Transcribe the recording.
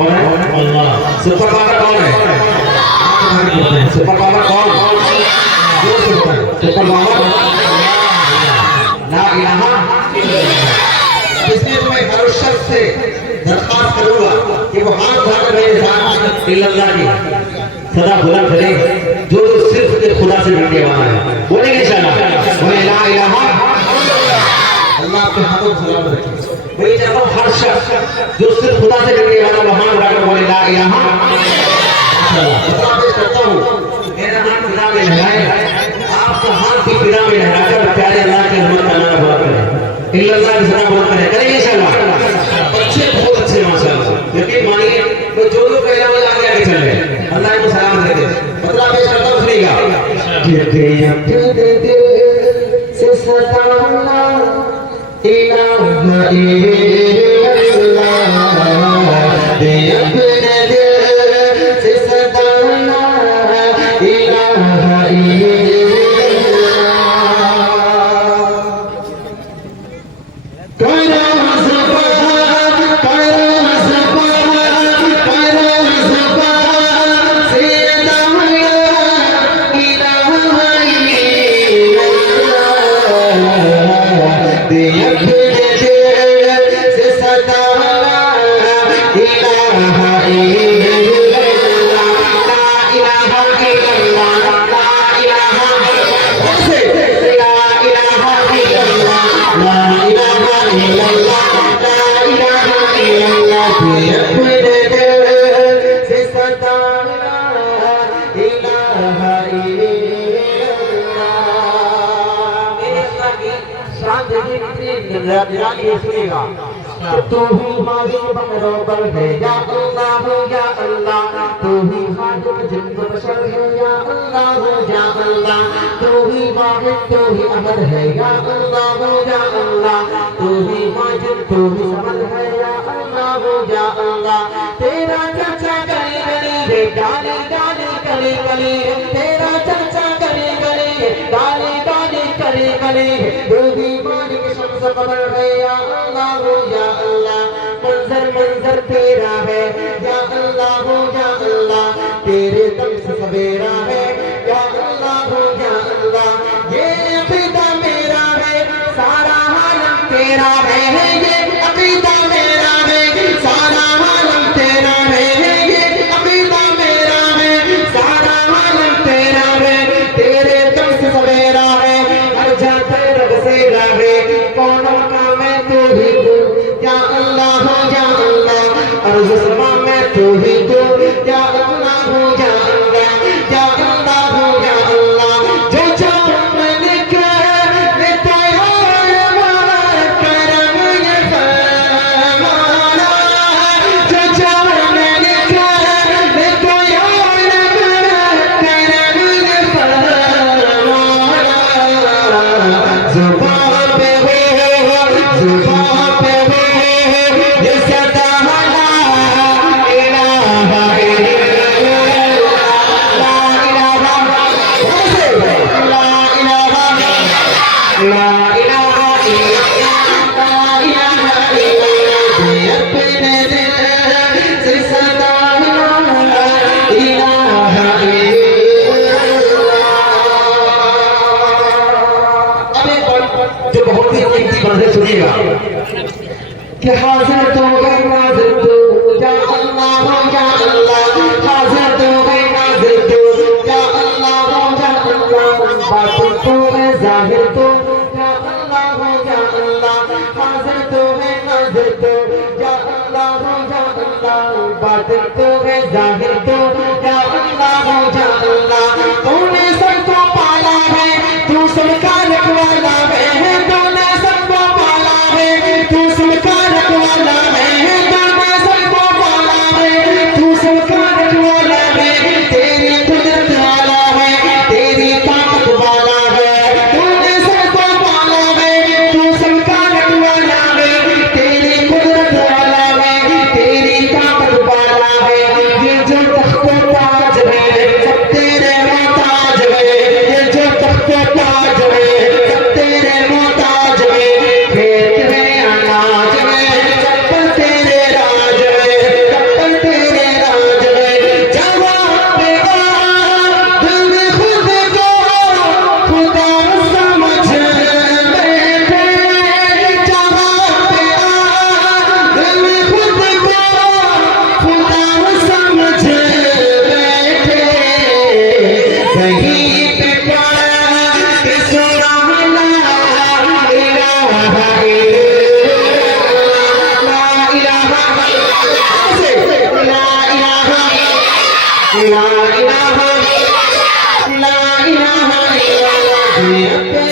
कौन है? अल्लाह। Super power कौन है? सुपर पावर कौन? सुपर पावर ला इलाहा। इसलिए मैं हर शख्स से दरख्वास्त करूंगा कि वो हाथ उठाकर मेरे साथ इल्लल्लाह की सदा बुलंद करें, जो सिर्फ खुदा से मिलने वाला है। बोलेंगे इंशाअल्लाह, बोले ला इलाहा। अल्लाह आपके हाथों को सलाम रखे। मैं चाहता हूँ हर शख्स जो सिर्फ खुदा से मिलने वाला वो हाथ उठाकर बोले ला इलाहा। इंशाअल्लाह पेश करता हूँ, मेरा हाथ खुदा में लहराए, आपका हाथ भी खुदा में लहराकर प्यारे अल्लाह की रहमत का नारा बुलंद करें, इल्लल्लाह की सदा बुलंद करें। करेंगे इंशाअल्लाह। बच्चे बहुत अच्छे माशाअल्लाह, यकीन मानिए वो जो लोग पहला वाला आगे आगे चल रहे हैं, अल्लाह इनको सलाम रखे। मतलब पेश करता हूँ, सुनिएगा। से सताना इलाहा इल्लल्लाह, दे अपने दिल से सताना इलाहा सुनिएगा। तू ही मालिक बंदों है या अल्लाह या अल्लाह, तू ही खालिक जिन्न बशर है या अल्लाह या अल्लाह, तू ही वाहिद तू ही अहद है या अल्लाह या अल्लाह, तू ही वाजिद तू ही समद है या अल्लाह या अल्लाह। तेरा चर्चा गली गली है, गाली गाली गली गली है, तेरा चर्चा गली गली है, गाली गाली गली गली है। तू ही मालिक शम्स कमर है या अल्लाह या अल्लाह, मंजर मंजर तेरा है या अल्लाह या अल्लाह, तेरे दम से सवेरा है या अल्लाह या अल्लाह। ये अकीदा मेरा है, सारा आलम तेरा है, ये अकीदा मेरा है, सारा आलम तेरा है, ये अकीदा मेरा है, सारा आलम तेरा है। तेरे दम से सवेरा है, हर जाते रब से रहे, कौनों का मैं तू ही तू या अल्लाह या अल्लाह, अर्ज़ समा में तू ही तू या अल्लाह या अल्लाह या अल्लाह या अल्लाह। जो चाहूं मैंने किया मैं तैयार करम ये फरमाना, जो चाहूं मैंने किया मैं तैयार करम ये फरमाना। ज़ुबान पे हो, ज़ुबान पे हो, ये सदा ला इलाहा इल्लल्लाह, ला इलाहा ला इलाहा ला इलाहा इल्लल्लाह, ला इलाहा इल्लल्लाह। दे अपने दिल से सदा ला इलाहा इल्लल्लाह। अब एक बात जो बहुत ही कीमती बात है, सुनिएगा कि हाजिर तो है नाज़िर तो या अल्लाह या अल्लाह, हाजिर तो है नाज़िर तो या अल्लाह या अल्लाह, बातिन तो है ज़ाहिर तो या अल्लाह या अल्लाह, हाजिर तो है नाज़िर तो या अल्लाह या अल्लाह, बातिन तो है ज़ाहिर तो या अल्लाह या अल्लाह। तूने सबको पाला है, तू सबका रखवाला है, तूने सबको पाला है, तू सबका रखवाला है, तूने सबको पाला है, तू सबका रखवाला है। तेरी कुदरत वाला है, तेरी ताकत वाला है, तूने सबको पाला है, तू सबका रखवाला है, तेरी कुदरत वाला है, तेरी ताकत वाला है। ये जो तख्त ताज है सब तेरे तेरे